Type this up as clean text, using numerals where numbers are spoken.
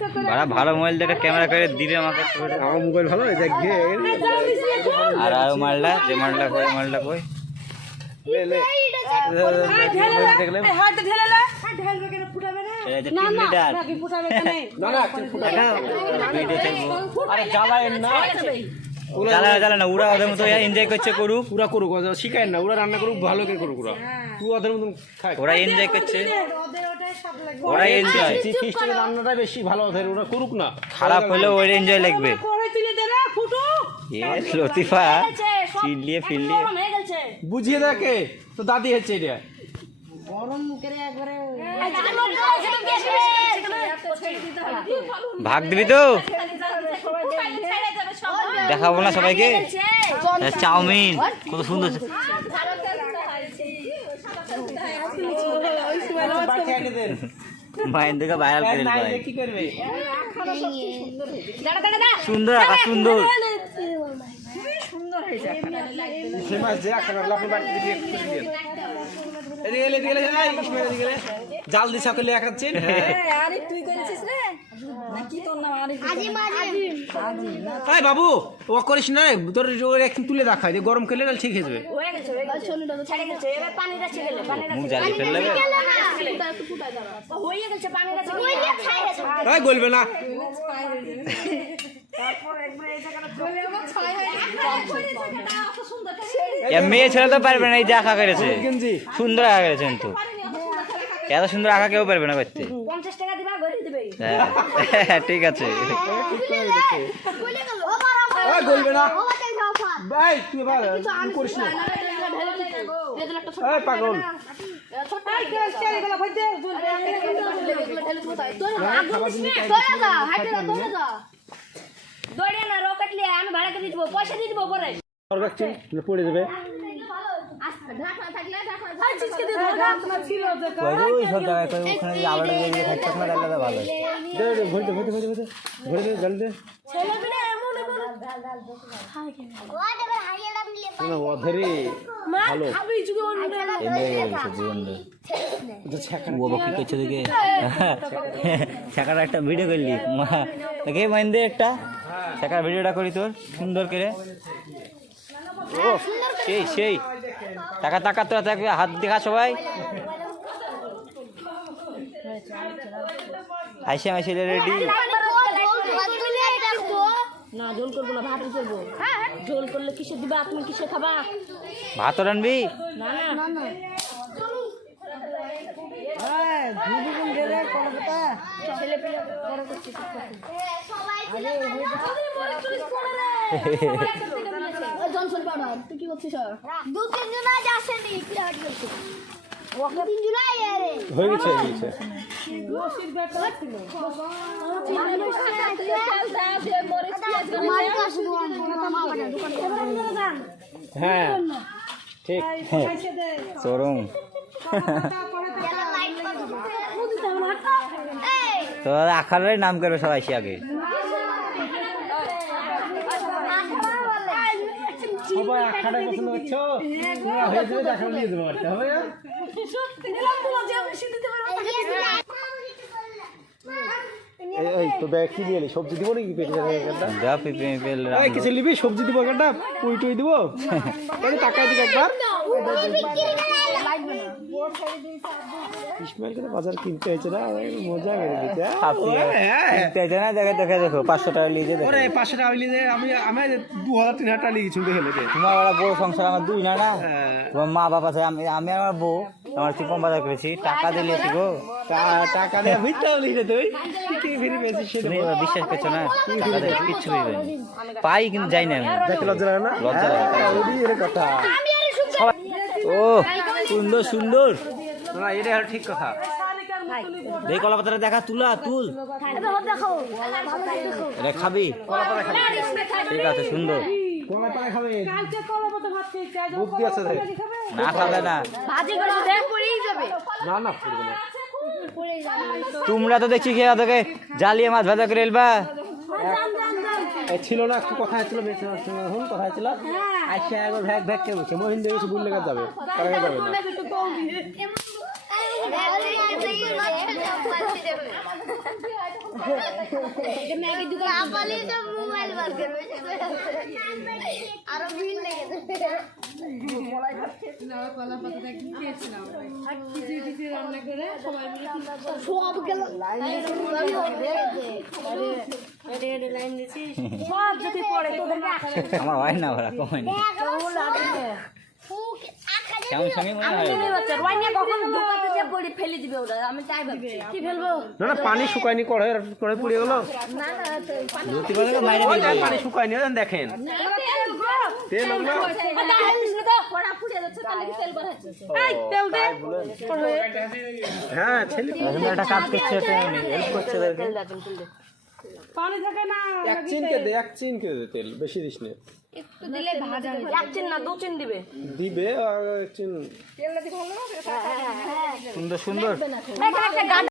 बड़ा ভালো মোবাইল দিয়ে ক্যামেরা করে দিবে আমাকে আমার মোবাইল ভালো দেখে আর আর মালটা যে মালটা কই লে লে দেখলে হাত ঢেলে লা ঢেলবে কেন ফুটাবে না না না কি ফুটাবে কেন না না ফুটাবে ভিডিও চাইবো আরে জ্বালায়েন না জ্বালা না ওরা ওদের মতো এনজয় করছে করুক পুরা করুক শিখায় না ওরা রান্না করুক ভালো করে করুক ওরা তুই ওদের মতন খায় ওরা এনজয় করছে ওদের ওটাই সব লাগবে ওরা এনজয় ফিস্টের রান্নাটা বেশি ভালো ওদের ওরা করুক না খারাপ হলেও ওর এনজয় লাগবে করে তুলে দে রে ফুটু এ লতিফা চিল্লিয়ে ফিল্লিয়ে বুঝিয়ে দেখে তো দাদি হচ্ছে এটা গরম করে একবারে ভাগ দিবি তো দেখাবো না সবাইকে চাউমিন কত সুন্দর মায়ের দিকে ভাইরাল করে দিল কি করবে সুন্দর আকাশ সুন্দর ফেমাস যে আকাশ লাফে বাড়ি দিয়ে এদিকে এদিকে জাল দিয়ে সকলে একাচ্ছেন আরে তুই করেছিস রে নাকি তোর নাম আরে বাবু ও করিস না তোর ওর একদিন তুলে দেখাই যে গরম খেলে না ঠিক হয়ে যাবে মুখ জ্বালিয়ে ফেললে বলবে না মেয়ে ছেলে তো পারবে না এই যে আঁকা করেছে সুন্দর আঁকা করেছে কিন্তু এত সুন্দর আঁকা কেউ পারবে না করতে 50 টাকা দিবা ঘরে দিবে হ্যাঁ ঠিক আছে বলবে না ভাই তুই করিস না পাগল দৌড়ে না রকেট লিয়ে আমি ভাড়া করে দিব পয়সা দিয়ে দিব পরে পড়ে যাবে ওই সব জায়গায় ওখানে যদি আলাদা জায়গায় থাকতে না তাহলে ভালো ভরে জল দে অধরে ভালো কি করছে দেখে ছেঁকাটা একটা ভিডিও করলি দেখে মাইন্দে একটা ছেঁকার ভিডিওটা করি তোর সুন্দর করে ও সেই সেই টাকা টাকা তোরা থাকবে হাত দেখা সবাই আইসে আইসে রেডি না ঝোল করবো না ভাত করবো ঝোল করলে কিসে দিবা তুমি কিসে খাবা ভাত রানবি না না না ছেলে পেলে বড় করছি জনসন পাউডার তুই কি করছিস দু তিন জন আজ আসেনি প্লেট করছিস ওকে তিন জন আয় রে হয়ে গেছে রশির ব্যাটা ছিল হ্যাঁ ঠিক চরম তো আখারের নাম করবে সবাই সে আগে সবাই আখাটাই পছন্দ করছো হয়ে যাবে দেখা নিয়ে দেবো হবে এই তো ব্যাগ কি দিয়ে সবজি দিব নাকি পেটে কিছু নিবি সবজি দিব একটা পুই টুই দিব টাকা দিবি একবার ইসমাইল করে বাজার কিনতে হয়েছে না মজা করে দিতে কিনতে হয়েছে না দেখে দেখে দেখো 500 টাকা লিজে দেখো 500 টাকা লিজে আমি 2000-3000 টাকা লিখেছি খেলে তোমার ওরা বড় সংসার আমার দুই না না তোমার মা বাবা আছে আমি আমার বউ আমার চিকন বাজার করেছি টাকা দিলে গো টাকা দিয়ে ভিড়টাও লিখে তুই কি ফিরে পেয়েছিস সেটা বিশ্বাস করছো না টাকা দিয়ে কিচ্ছু পাইবে পাই কিন্তু যাই না আমি দেখে লজ্জা লাগে না লজ্জা লাগে এর কথা ও সুন্দর সুন্দর না এটা হলো ঠিক কথা এই কলা পাতাটা দেখা তুলা তুল এটা খাবি কলা পাতা খাবি ঠিক আছে সুন্দর কলা পাতা খাবে কালকে কলা পাতা ভাত খেয়েছে আজ বুদ্ধি আছে রে না খাবে না ভাজি করে দেখ পড়েই যাবে না না পড়বে না তোমরা তো দেখছি খেয়ে তোকে জ্বালিয়ে মাছ ভাজা করে এলবা ছিল না একটু কথা ছিল এখন কথা ছিল আজকে একবার ভ্যাগ ভ্যাগ কে বলছে মহিন দেবে বুল লেগে যাবে তারা যাবে না পালি সব মোবাইল বার করবে আরো ভিড় লেগেছে সব গেল সব যদি পড়ে তোদেরকে আমার হয় না ওরা কমায় না কেমন সঙ্গে মনে হয় কখন দোকানে যে পড়ে ফেলে দিবে ওরা আমি তাই ভাবছি কি ফেলবো না না পানি শুকায়নি কড়াই কড়াই পুড়ে গেল না না ধুতি বলে তো বাইরে ওই দিয়ে পানি শুকায়নি ওই দেখেন তেল ওগুলো পড়া ফুটে যাচ্ছে তাহলে কি তেল বাড়াচ্ছে হ্যাঁ ছেলে এখন একটা কাজ করছে হেল্প করছে ওদেরকে এক চিনকে দে তেল বেশি দিস না একটু দিলে ভাজা এক চিন না দু চিন দিবে দিবে আর এক চিন সুন্দর সুন্দর একটা গান